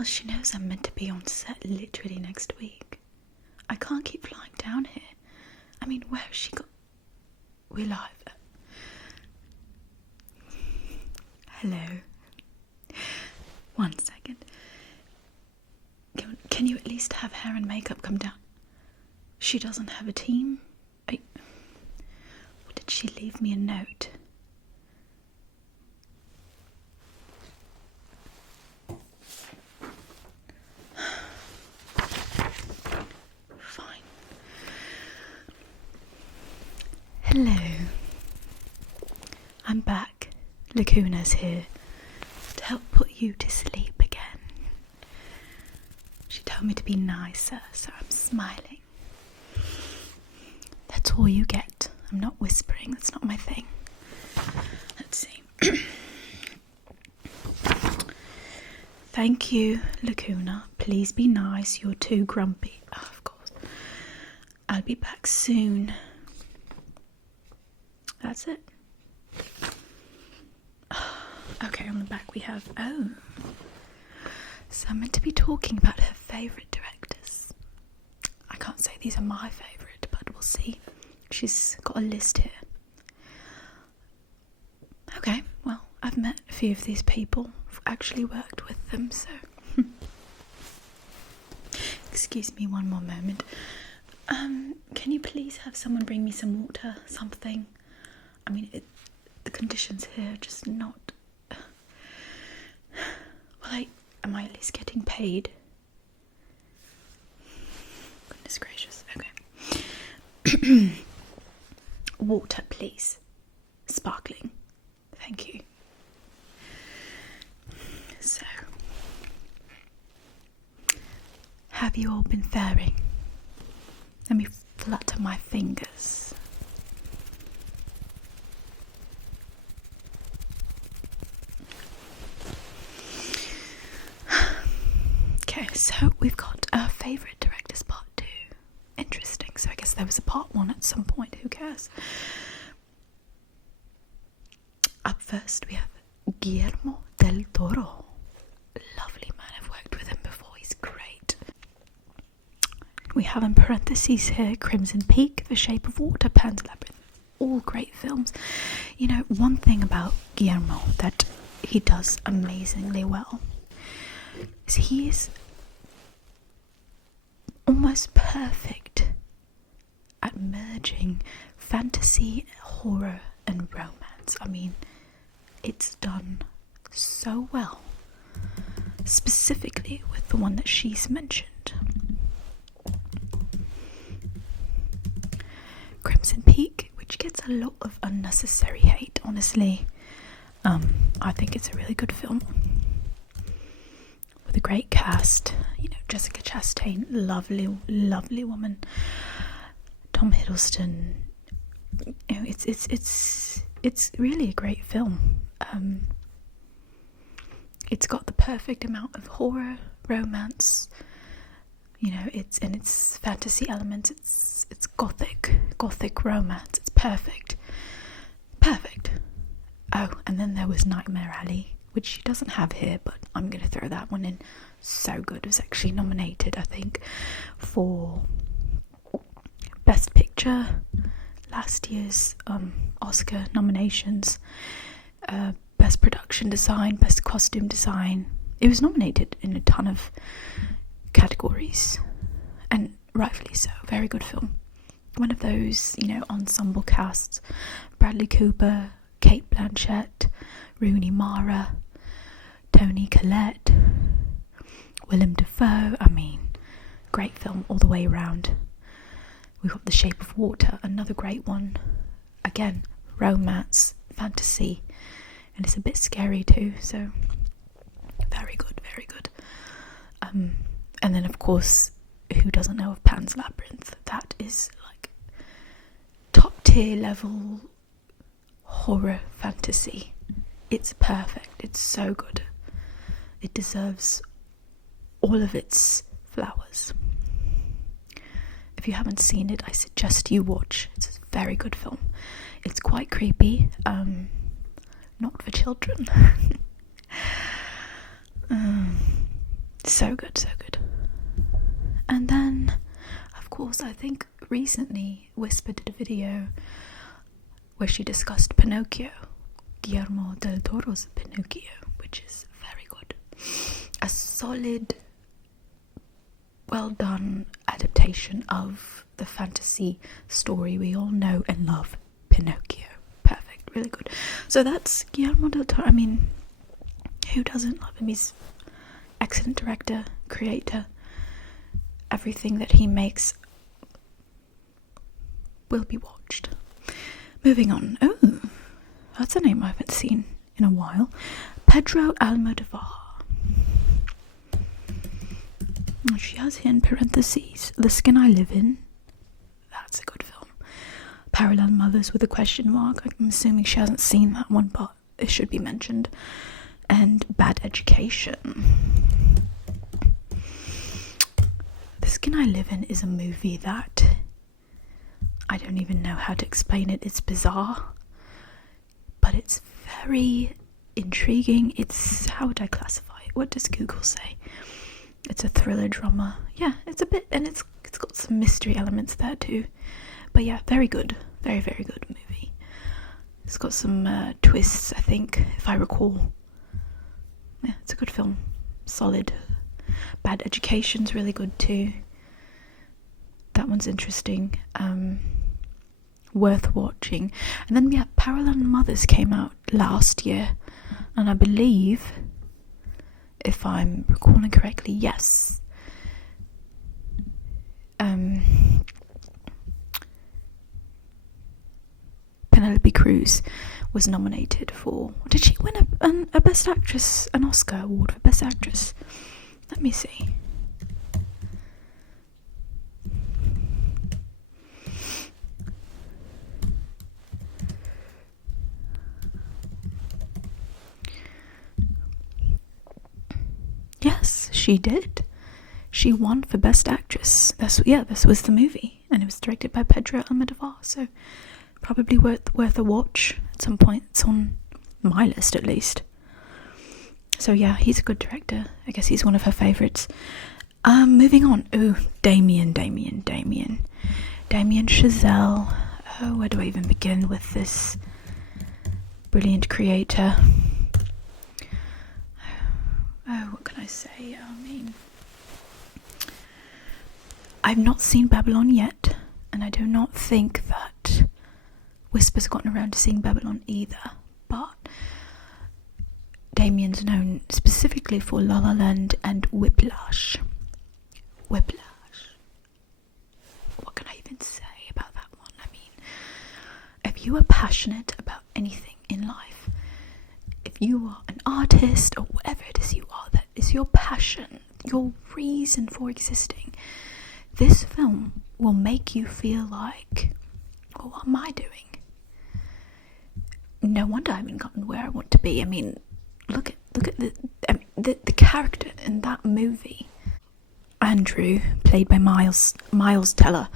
Well, she knows I'm meant to be on set literally next week. I can't keep flying down here. I mean, where has she got... We're live. Hello. 1 second. Can you at least have hair and makeup come down? She doesn't have a team? Or did she leave me a note? Fine. Hello. I'm back. Lacuna's here to help put you to sleep again. She told me to be nicer, so I'm smiling. That's all you get. I'm not whispering, that's not my thing. Let's see. Thank you, Lacuna. Please be nice, you're too grumpy. Oh, of course. I'll be back soon. That's it. Okay, on the back we have... Oh. So I'm meant to be talking about her favourite directors. I can't say these are my favourite, but we'll see. She's got a list here. Okay, well, I've met a few of these people. I've actually worked with them, so... Excuse me one more moment. Can you please have someone bring me some water, something? I mean, the conditions here are just not... Well, am I at least getting paid? Goodness gracious, okay. Water, please. Sparkling. Thank you. So, have you all been faring? Let me flutter my fingers. Okay, so we've got our favourite directors part 2. Interesting, so I guess there was a part 1 at some point, who cares? Up first we have Guillermo del Toro. Lovely man, I've worked with him before, he's great. We have in parentheses here Crimson Peak, The Shape of Water, Pan's Labyrinth. All great films. You know, one thing about Guillermo that he does amazingly well is he is almost perfect at merging fantasy, horror and romance. I mean, it's done so well, specifically with the one that she's mentioned. Crimson Peak, which gets a lot of unnecessary hate, honestly. I think it's a really good film with a great cast. You know, Jessica Chastain, lovely woman. Tom Hiddleston. You know, it's really a great film. It's got the perfect amount of horror, romance. You know, it's fantasy elements. It's gothic romance. It's perfect. Oh, and then there was Nightmare Alley, which she doesn't have here, but I'm going to throw that one in. So good. It was actually nominated, I think, for Best Picture, last year's Oscar nominations, Best Production Design, Best Costume Design. It was nominated in a ton of categories, and rightfully so. Very good film. One of those, you know, ensemble casts: Bradley Cooper, Kate Blanchett, Rooney Mara, Toni Collette, Willem Dafoe. I mean, great film all the way around. We've got The Shape of Water, another great one. Again, romance, fantasy, and it's a bit scary too, so very good, very good. And then, of course, who doesn't know of Pan's Labyrinth? That is like top tier level horror fantasy. It's perfect. It's so good. It deserves all of its flowers. If you haven't seen it, I suggest you watch. It's a very good film. It's quite creepy. Not for children. So good, so good. And then, of course, I think recently Whisper did a video where she discussed Pinocchio, Guillermo del Toro's Pinocchio, which is very good. A solid, well done adaptation of the fantasy story we all know and love, Pinocchio. Perfect, really good. So that's Guillermo del Toro. I mean, who doesn't love him? He's excellent director, creator. Everything that he makes will be watched. Moving on. Oh, that's a name I haven't seen in a while. Pedro Almodóvar. She has here in parentheses, The Skin I Live In. That's a good film. Parallel Mothers with a question mark. I'm assuming she hasn't seen that one, but it should be mentioned. And Bad Education. The Skin I Live In is a movie that I don't even know how to explain it. It's bizarre, but it's very intriguing. It's, how would I classify it? What does Google say? It's a thriller drama. Yeah, it's a bit, and it's got some mystery elements there too. But yeah, very good. Very, very good movie. It's got some twists, I think, if I recall. Yeah, it's a good film. Solid. Bad Education's really good too. That one's interesting. Worth watching. And then yeah, Parallel Mothers came out last year, and I believe, if I'm recalling correctly, yes. Penelope Cruz was nominated for... Did she win a Best Actress, an Oscar award for Best Actress? Let me see. Yes, she did. She won for Best Actress. This was the movie, and it was directed by Pedro Almodóvar, so probably worth a watch at some point. It's on my list at least. So yeah, he's a good director. I guess he's one of her favourites. Moving on. Ooh, Damien Chazelle. Oh, where do I even begin with this brilliant creator? Oh, what can I say? I mean, I've not seen Babylon yet, and I do not think that Whisper's gotten around to seeing Babylon either, but Damien's known specifically for La La Land and Whiplash. What can I even say about that one? I mean, if you are passionate about anything in life, if you are an artist or whatever it is you are, that is your passion, your reason for existing, this film will make you feel like, well, what am I doing? No wonder I haven't gotten where I want to be. I mean, look at the character in that movie. Andrew, played by Miles Teller.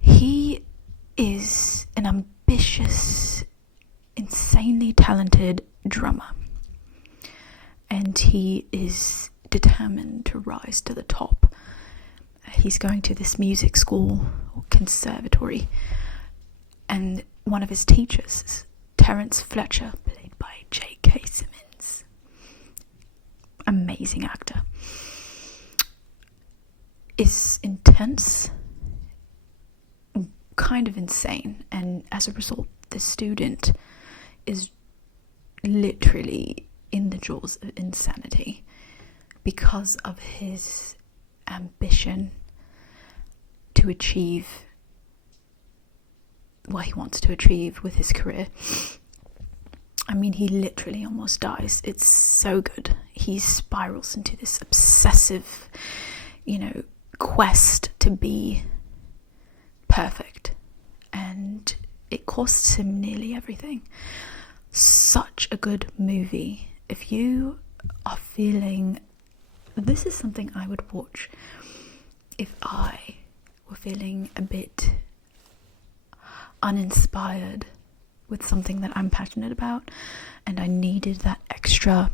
He is an ambitious, insanely talented drummer, and he is determined to rise to the top. He's going to this music school or conservatory, and one of his teachers, Terence Fletcher, played by J.K. Simmons, amazing actor, is intense, kind of insane, and as a result, the student is literally in the jaws of insanity because of his ambition to achieve what he wants to achieve with his career. I mean, he literally almost dies. It's so good. He spirals into this obsessive, quest to be perfect, and it costs him nearly everything. Such a good movie. If you are feeling, this is something I would watch if I were feeling a bit uninspired with something that I'm passionate about, and I needed that extra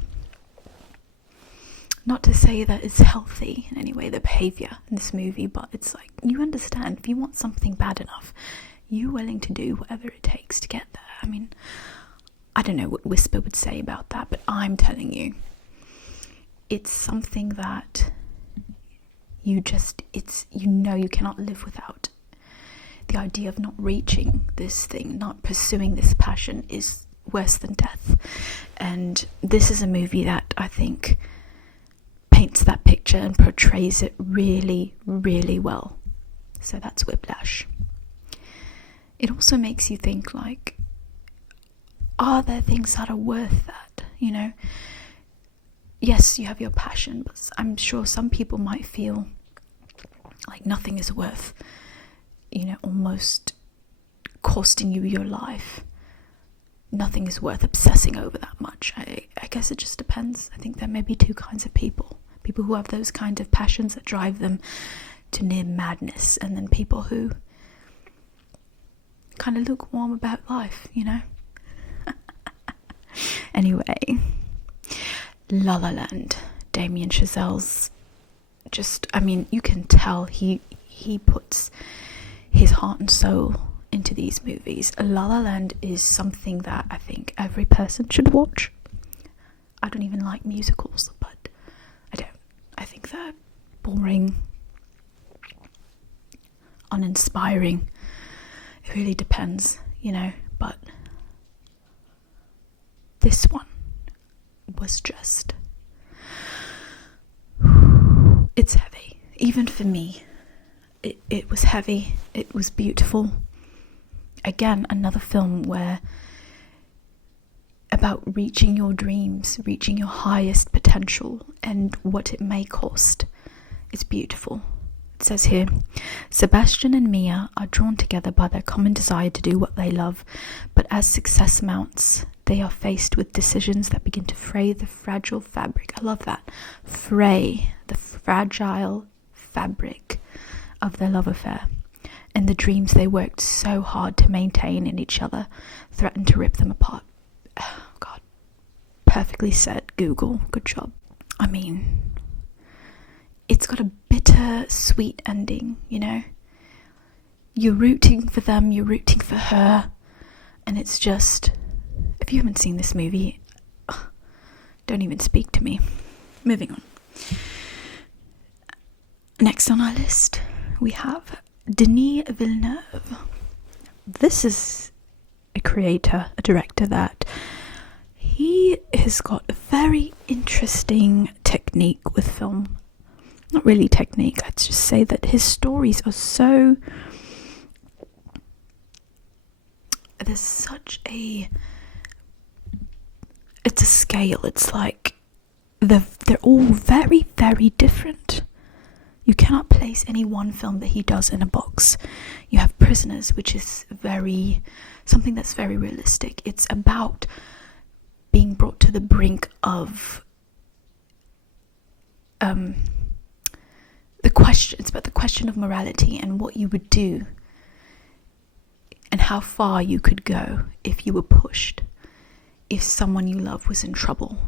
not to say that it's healthy in any way, the behaviour in this movie, but it's like, you understand, if you want something bad enough, you're willing to do whatever it takes to get there. I mean, I don't know what Whisper would say about that, but I'm telling you, it's something that you cannot live without. The idea of not reaching this thing, not pursuing this passion, is worse than death. And this is a movie that I think paints that picture and portrays it really, really well. So that's Whiplash. It also makes you think, like, are there things that are worth that? You know, yes, you have your passion, but I'm sure some people might feel like nothing is worth, you know, almost costing you your life. Nothing is worth obsessing over that much. I guess it just depends. I think there may be two kinds of people. People who have those kind of passions that drive them to near madness, and then people who kind of lukewarm about life, you know? Anyway, La La Land. Damien Chazelle's you can tell he puts his heart and soul into these movies. La La Land is something that I think every person should watch. I don't even like musicals, but I think they're boring, uninspiring. It really depends, you know, but this one was just, it's heavy. Even for me, it was heavy. It was beautiful. Again, another film where about reaching your dreams, reaching your highest potential, and what it may cost. It's beautiful. It says here, Sebastian and Mia are drawn together by their common desire to do what they love, but as success mounts, they are faced with decisions that begin to fray the fragile fabric. I love that. Fray the fragile fabric of their love affair. And the dreams they worked so hard to maintain in each other threaten to rip them apart. Oh, God. Perfectly said, Google. Good job. I mean, it's got a bitter, sweet ending, you know? You're rooting for them, you're rooting for her, and it's just, if you haven't seen this movie, don't even speak to me. Moving on. Next on our list, we have Denis Villeneuve. This is a director that he has got a very interesting technique with film. Not really technique, I'd just say that his stories are so... There's such a... It's a scale, it's like... They're all very, very different. You cannot place any one film that he does in a box. You have Prisoners, which is something that's very realistic. It's about being brought to the brink of it's about the question of morality and what you would do and how far you could go if you were pushed, if someone you love was in trouble.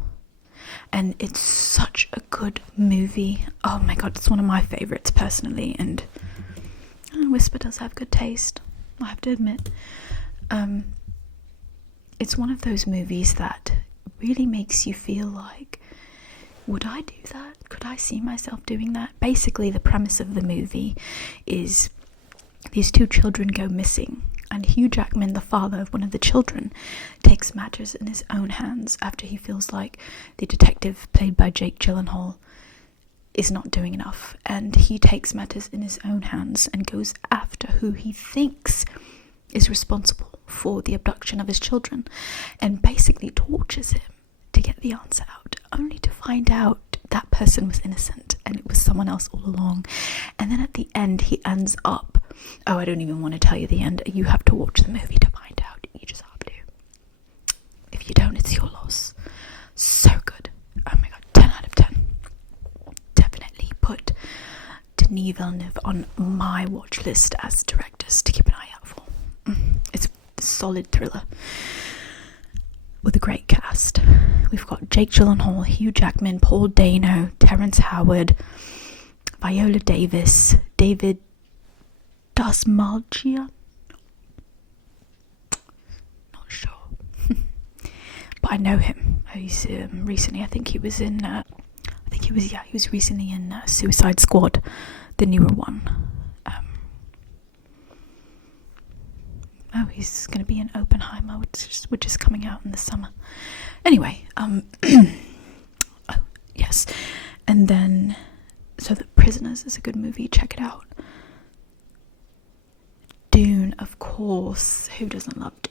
And it's such a good movie. Oh my God, it's one of my favourites personally, and Whisper does have good taste, I have to admit. It's one of those movies that really makes you feel like, would I do that? Could I see myself doing that? Basically, the premise of the movie is these two children go missing, and Hugh Jackman, the father of one of the children, takes matters in his own hands after he feels like the detective, played by Jake Gyllenhaal, is not doing enough. And he takes matters in his own hands and goes after who he thinks is responsible for the abduction of his children, and basically tortures him to get the answer out, only to find out that person was innocent and it was someone else all along. And then at the end he ends up, I don't even want to tell you the end, you have to watch the movie to find out. You just have to. If you don't, it's your loss. So good. Oh my God, 10 out of 10. Definitely put Denis Villeneuve on my watch list as directors to keep an eye out for. It's a solid thriller with a great cast. we've got Jake Gyllenhaal, Hugh Jackman, Paul Dano, Terrence Howard, Viola Davis, David Dastmalchian. Not sure, but I know him. He's recently. I think he was in. He was recently in Suicide Squad, the newer one. He's going to be in Oppenheimer, which is coming out in the summer. Anyway, oh, yes, and then so The Prisoners is a good movie. Check it out. Dune, of course. Who doesn't love it?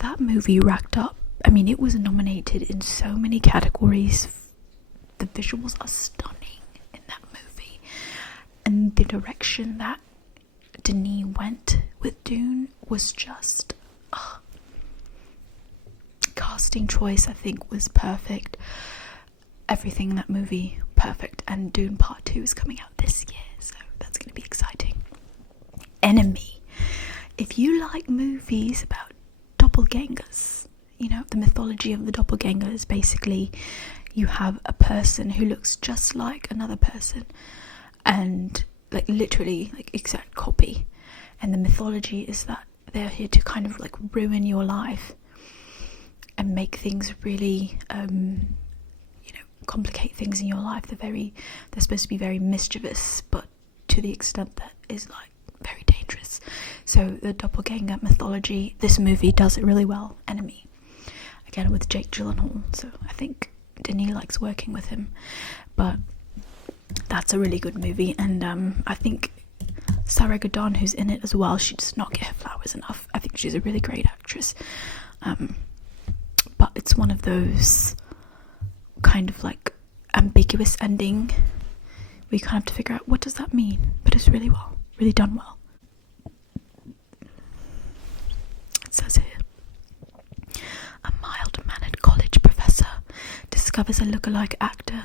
That movie racked up. I mean, it was nominated in so many categories. The visuals are stunning in that movie, and the direction that Denis went with Dune was just casting choice, I think, was perfect. Everything in that movie perfect, and Dune Part 2 is coming out this year, so that's going to be exciting. Enemy. If you like movies about doppelgangers, you know, the mythology of the doppelganger is basically you have a person who looks just like another person, and like literally like exact copy, and the mythology is that they're here to kind of like ruin your life and make things really complicate things in your life. They're supposed to be very mischievous, but to the extent that is like very dangerous. So the doppelganger mythology, this movie does it really well. Enemy, again with Jake Gyllenhaal, so I think Denis likes working with him, but that's a really good movie. And I think Sarah Gadon, who's in it as well, she does not get her flowers enough. I think she's a really great actress, but it's one of those kind of like ambiguous ending we kind of have to figure out what does that mean, but it's really done well. It says here, a mild-mannered college professor discovers a lookalike actor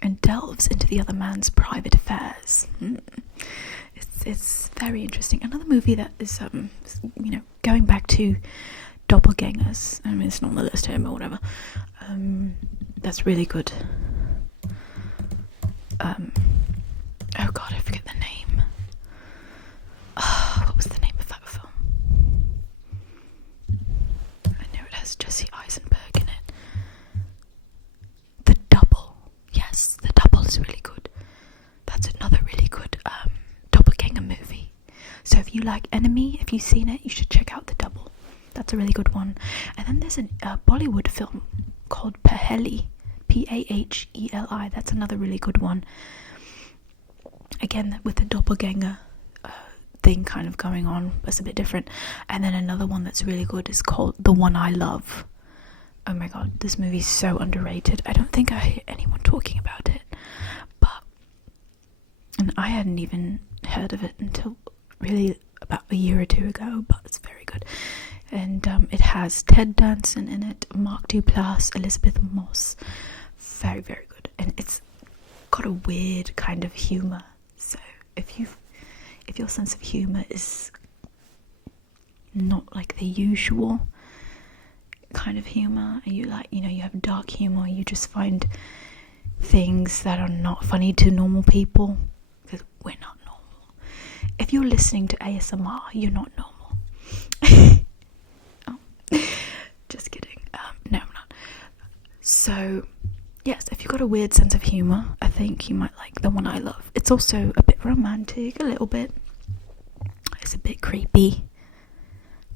and delves into the other man's private affairs. It's very interesting. Another movie that is going back to doppelgangers. I mean, it's not on the list here, but whatever. That's really good. Oh god, I forget the name. What was the name of that film? I know it has Jesse Eisenberg in it. The Double. Yes, The Double is really good. That's another really good doppelganger movie. So if you like Enemy, if you've seen it, you should check out The Double. That's a really good one. And then there's a Bollywood film called Paheli, P-A-H-E-L-I. That's another really good one. Again, with the doppelganger thing kind of going on, that's a bit different. And then another one that's really good is called The One I Love. Oh my god, this movie's so underrated. I don't think I hear anyone talking about it, and I hadn't even heard of it until really about a year or two ago, but it's very good. And it has Ted Danson in it, Mark Duplass, Elizabeth Moss. Very, very good. And it's got a weird kind of humour. So if your sense of humour is not like the usual kind of humour, and you like, you have dark humour, you just find things that are not funny to normal people, because we're not normal. If you're listening to ASMR, you're not normal. Oh, just kidding. No, I'm not. So yes, if you've got a weird sense of humour, I think you might like The One I Love. It's also a bit romantic, a little bit. It's a bit creepy.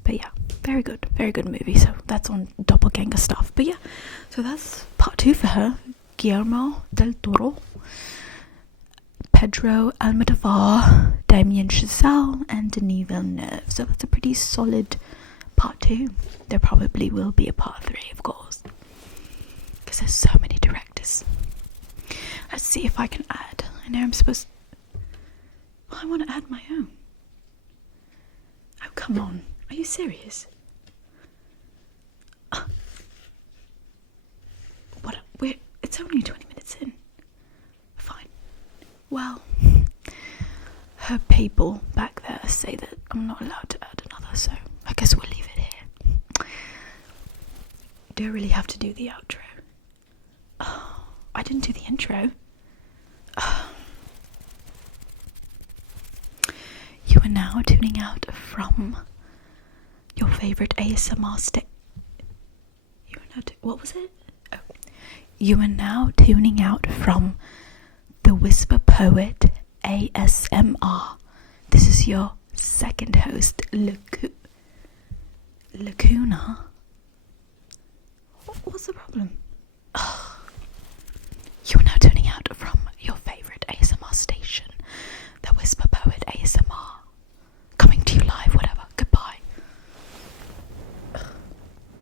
But yeah, very good movie. So that's on doppelganger stuff. But yeah, so that's part 2 for her. Guillermo del Toro, Pedro Almodóvar, Damien Chazelle, and Denis Villeneuve. So that's a pretty solid part 2. There probably will be a part 3, of course, because there's so many directors. Let's see if I can add. I know I'm supposed to... I want to add my own. Oh, come on. Are you serious? It's only 20 minutes in. Fine. Well, her people back there say that I'm not allowed to add another, so I guess we'll leave it here. do I really have to do the outro? Oh, I didn't do the intro. Oh. You are now tuning out from your favourite ASMR what was it? Oh. You are now tuning out from the Whisper Poet ASMR. This is your second host, Lacuna. What's the problem? Oh.